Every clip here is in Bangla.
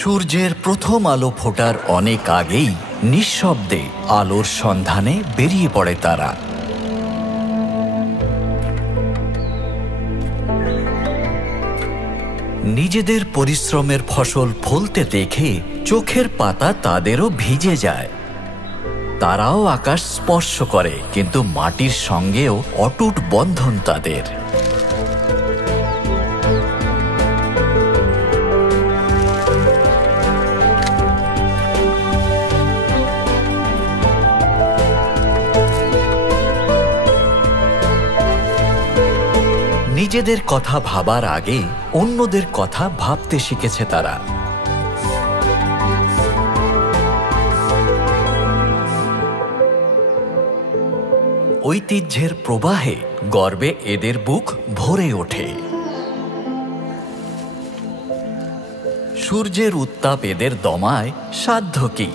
সূর্যের প্রথম আলো ফোটার অনেক আগেই নিঃশব্দে আলোর সন্ধানে বেরিয়ে পড়ে তারা। নিজেদের পরিশ্রমের ফসল ফলতে দেখে চোখের পাতা তাদেরও ভিজে যায়। তারাও আকাশ স্পর্শ করে, কিন্তু মাটির সঙ্গেও অটুট বন্ধন তাদের। নিজেদের কথা ভাবার আগে অন্যদের কথা ভাবতে শিখেছে তারা। ঐতিহ্যের প্রবাহে গর্বে এদের বুক ভরে ওঠে। সূর্যের উত্তাপ এদের দমায় সাধ্য কি?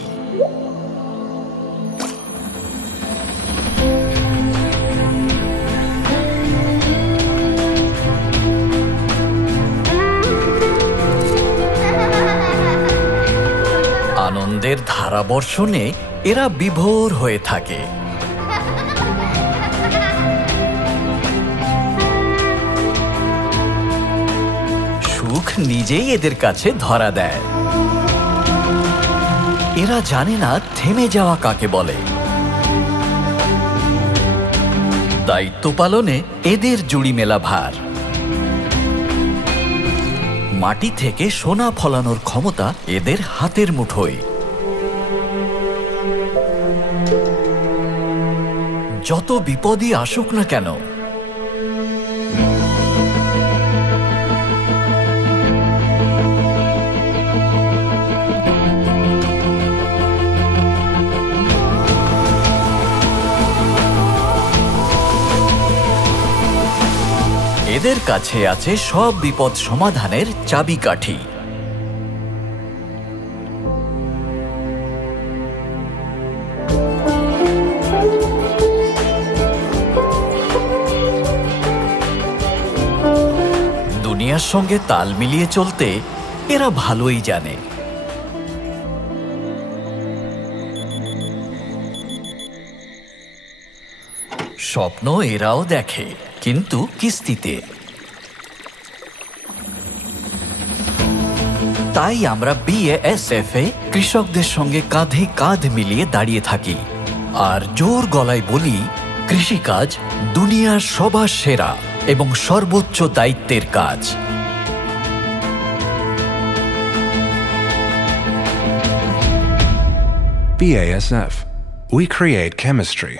আনন্দের ধারাবর্ষণে এরা বিভোর হয়ে থাকে। সুখ নিজেই এদের কাছে ধরা দেয়। এরা জানে না থেমে যাওয়া কাকে বলে। দায়িত্ব পালনে এদের জুড়ি মেলা ভার। মাটি থেকে সোনা ফলানোর ক্ষমতা এদের হাতের মুঠোয়। যত বিপদই আসুক না কেন, এদের কাছে আছে সব বিপদ সমাধানের চাবিকাঠি। দুনিয়ার সঙ্গে তাল মিলিয়ে চলতে এরা ভালোই জানে। স্বপ্ন এরাও দেখে, কিন্তু কিস্তিতে। তাই আমরা BASF এ কৃষকদের সঙ্গে কাঁধে কাঁধ মিলিয়ে দাঁড়িয়ে থাকি আর জোর গলায় বলি, কৃষিকাজ দুনিয়ার সবার সেরা এবং সর্বোচ্চ দায়িত্বের কাজ। BASF. We create chemistry.